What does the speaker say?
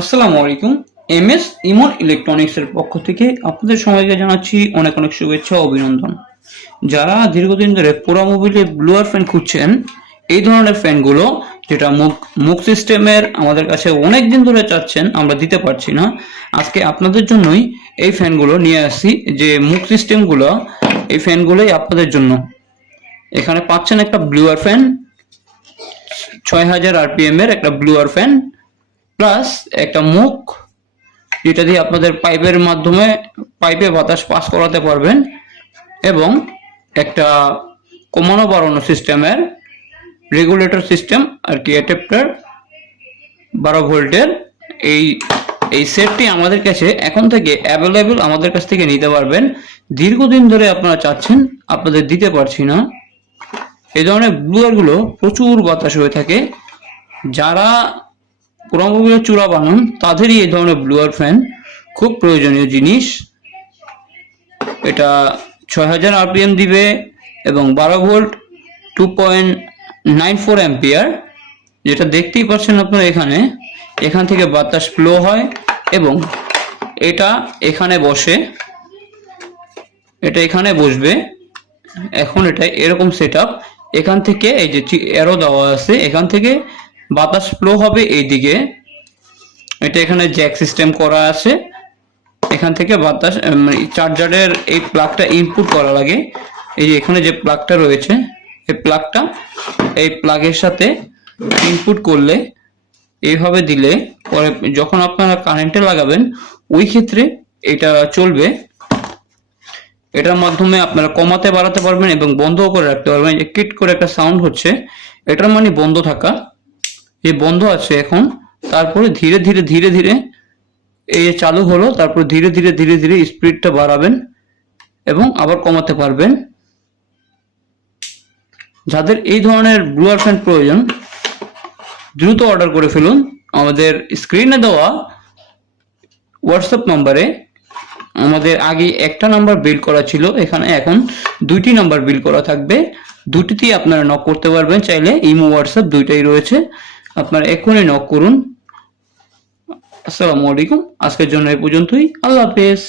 আসসালামু আলাইকুম। এমএস ইমন ইলেকট্রনিক্সের পক্ষ থেকে আপনাদের সবাইকে জানাচ্ছি অনেক অনেক শুভেচ্ছা ও অভিনন্দন। যারা দীর্ঘদিন ধরে পুরো মোবিলে ব্লুয়ার ফ্যান খুঁজছেন, এই ধরনের ফ্যানগুলো যেটা মুখ মুখ সিস্টেমের আমাদের কাছে অনেক দিন ধরে চাচ্ছেন, আমরা দিতে পারছি না। আজকে আপনাদের জন্যই এই ফ্যানগুলো নিয়ে আসছি, যে মুখ সিস্টেমগুলো, এই ফ্যানগুলোই আপনাদের জন্য। এখানে পাচ্ছেন একটা ব্লুয়ার ফ্যান, 6000 আরপিএম এর একটা ব্লুয়ার ফ্যান, প্লাস একটা মুখ যেটা দিয়ে আপনাদের পাইপের মাধ্যমে পাইপে বাতাস পাস করাতে পারবেন, এবং একটা কমানো বাড়ানো সিস্টেমের রেগুলেটর সিস্টেম আর কি, অ্যাডাপ্টার 12 ভোল্টের। এই এই সেটটি আমাদের কাছে এখন থেকে অ্যাভেলেবল, আমাদের কাছ থেকে নিতে পারবেন। দীর্ঘদিন ধরে আপনারা চাচ্ছেন, আপনাদের দিতে পারছি না। এই ধরনের ব্লুয়ারগুলো প্রচুর বাতাস হয়ে থাকে। যারা পুরোনো চূড়া বানান তাদেরই এই ধরনের ব্লুয়ার ফ্যান খুব প্রয়োজনীয় জিনিস। এটা 6000 আরপিএম দিবে এবং 12 ভোল্ট, 2.94 অ্যাম্পিয়ার, যেটা দেখতেই পাচ্ছেন আপনারা। এখান থেকে বাতাস ফ্লো হয় এবং এটা এখানে বসে, এটা এখানে বসবে। এখন এটা এরকম সেট আপ, এখান থেকে এই যে অ্যারো দেওয়া আছে, এখান থেকে বাতাস ফ্লো হবে এইদিকে। এটা এখানে জ্যাক সিস্টেম করা আছে, এখান থেকে বাতাস চার্জারের এই প্লাগটা ইনপুট করা লাগে। এই যে এখানে যে প্লাগটা রয়েছে, এই প্লাগটা এই প্লাগের সাথে ইনপুট করলে, এইভাবে দিলে পরে যখন আপনারা কারেন্টে লাগাবেন ওই ক্ষেত্রে এটা চলবে। এটার মাধ্যমে আপনারা কমাতে বাড়াতে পারবেন এবং বন্ধও করে রাখতে পারবেন। যে কিট করে একটা সাউন্ড হচ্ছে, এটার মানে বন্ধ থাকা। এই বন্ধ আছে এখন, তারপরে ধীরে ধীরে ধীরে ধীরে এই যে চালু হলো, তারপর ধীরে ধীরে ধীরে ধীরে স্পিডটা বাড়াবেন এবং আবার কমাতে পারবেন। যাদের এই ধরনের ব্লুয়ার ফ্যান প্রয়োজন, দ্রুত অর্ডার করে ফেলুন আমাদের স্ক্রিনে দেওয়া হোয়াটসঅ্যাপ নম্বরে। আমাদের আগে একটা নাম্বার বিল করা ছিল, এখানে এখন 2টি নাম্বার বিল করা থাকবে। দুটিতেই আপনারা নক করতে পারবেন, চাইলে ইমো হোয়াটসঅ্যাপ দুইটাই রয়েছে। আপনারা এখনই নক করুন। আসসালামু আলাইকুম, আজকের জন্য এই পর্যন্তই। আল্লাহ হাফেজ।